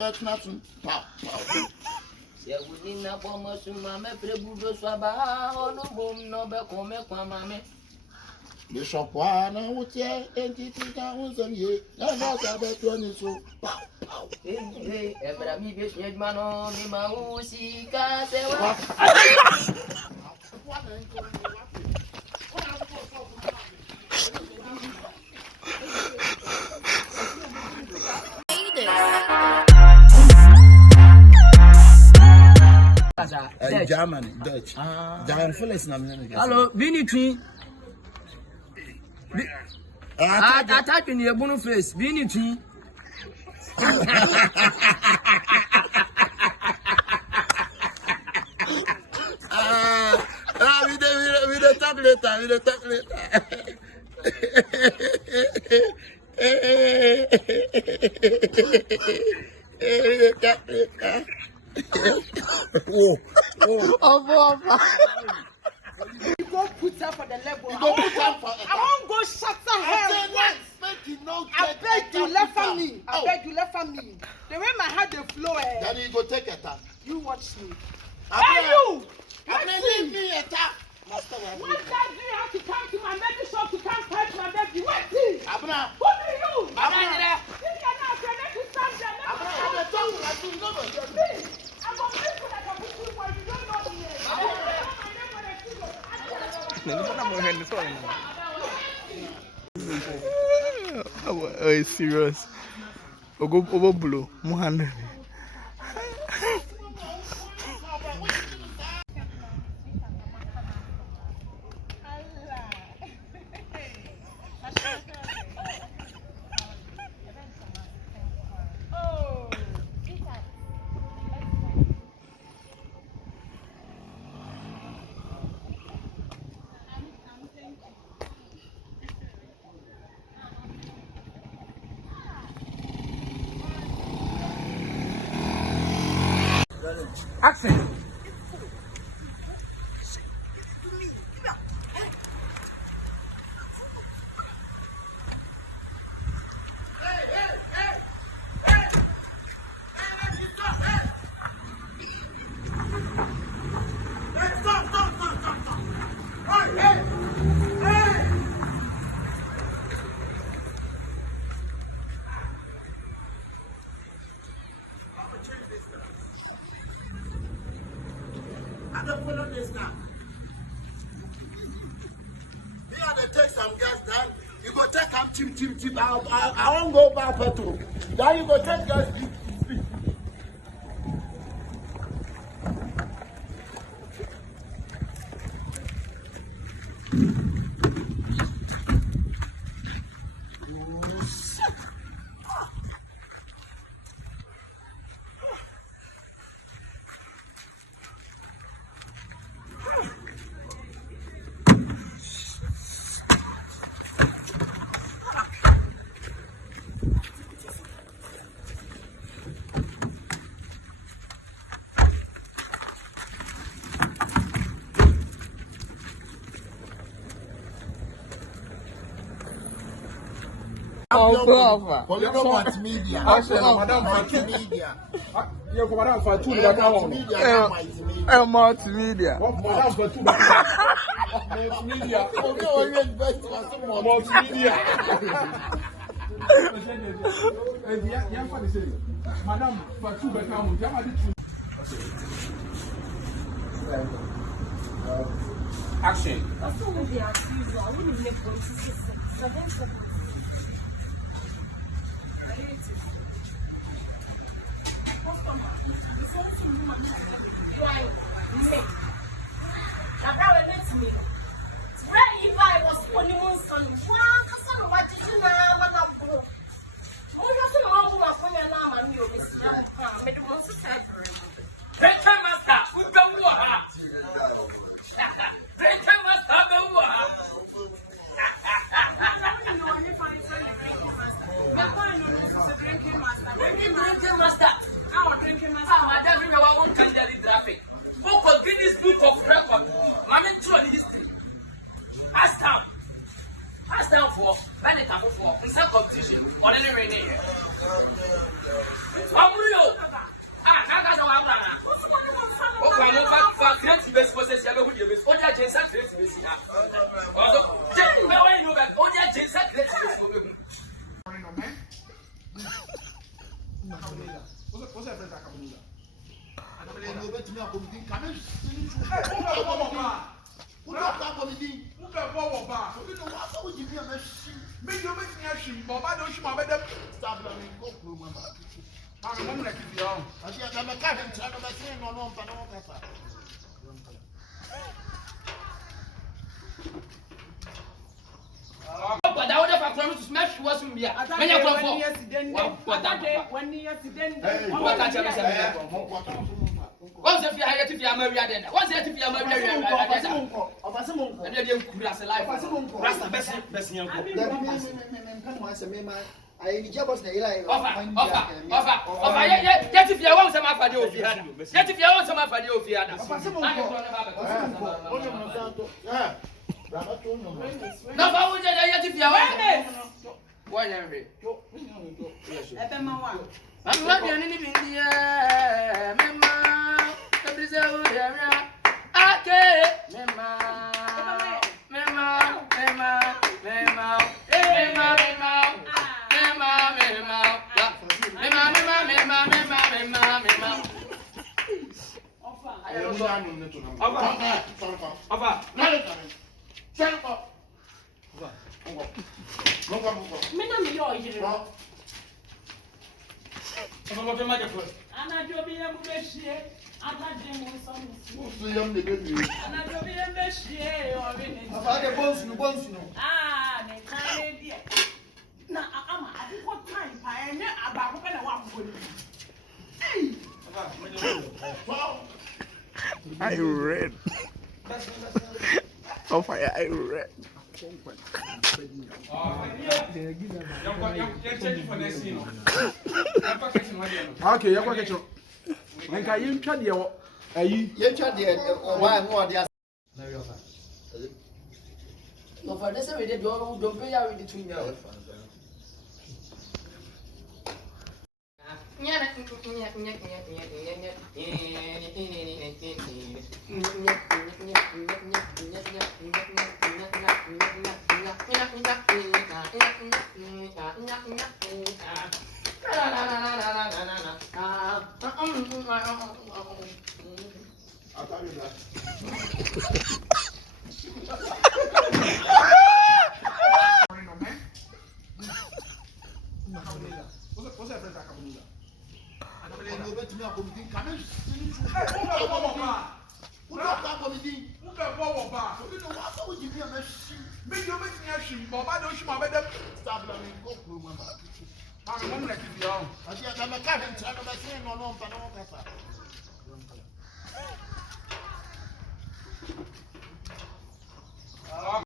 That's nothing. Pow, pow. Se wudi na bomo suma me prebudo swaba onu bom no be come kwa mame. Bishop Wana Wutia, entity down some ye, and that's about 20 so. Pow, pow. Hey, Ebra mi be shedmano mi ma usika se Germany, Dutch. German Phyllis. Hello, Vinny Twin. I type in your bonus face, Vinny Twin. We don't talk later. You go put her for the level. You go put her for I won't go shut her hair. I beg you, left for me. I beg you, left for me. The way my heart they flow. Then you go take a tap. You watch me. Hey, you! Give me a tap. What time do you have to come to my medical shop to come touch my baby? What is? Abna. Who do you? Abna. This guy now connect to something. Abna, I'm talking like you know me. I'm a people that can put you for you don't know me. Oh, serious. Ogo blow, Muhammad. Action. I don't follow this now. We have to take some gas down. You go take up chip. I won't go back petrol. Then you go take gas. Multimedia. Multimedia. Multimedia. Madam, for two action. be who dey be. O ja chensa create be si ha. Also, check me when you back. O ja chensa create be si o be. What's that friend coming in? I don't believe you bet me up with the camera. Who got that comedy? Who got power bar? You know what would you be a machine? Make you make me a shim, but I don't show my better. Stop learning, go through my mouth. I'm like you young. I see I'm a cat and trying to say no, no, but no, that's But I would have promised to smash was in here. When you come for one year, once if you are if you are married, once if you are married, and then you could as a life. Rasta best young. I just the Eli. Offer. Yet if you want some of the Ofiana. Yet if you want some of the Ofiana. No, I would yet if you are one every. I'm not doing anything here, Mamma. Every so area. Okay, Mamma. I read. Oh, fire! I read. Okay, you're quite sure. When can you try the You tried the why more the No, for this, we did don't pay out with the 2 years. What's that friend coming in? I don't believe you bet me up with the camera. Who got that comedy? Who got power bar? You know what would you be a machine? Make you make me a shim, but I don't show my better. Stop learning, go through my mouth. I'm like you young. I see I'm a cat and trying to say no, no, but no, that's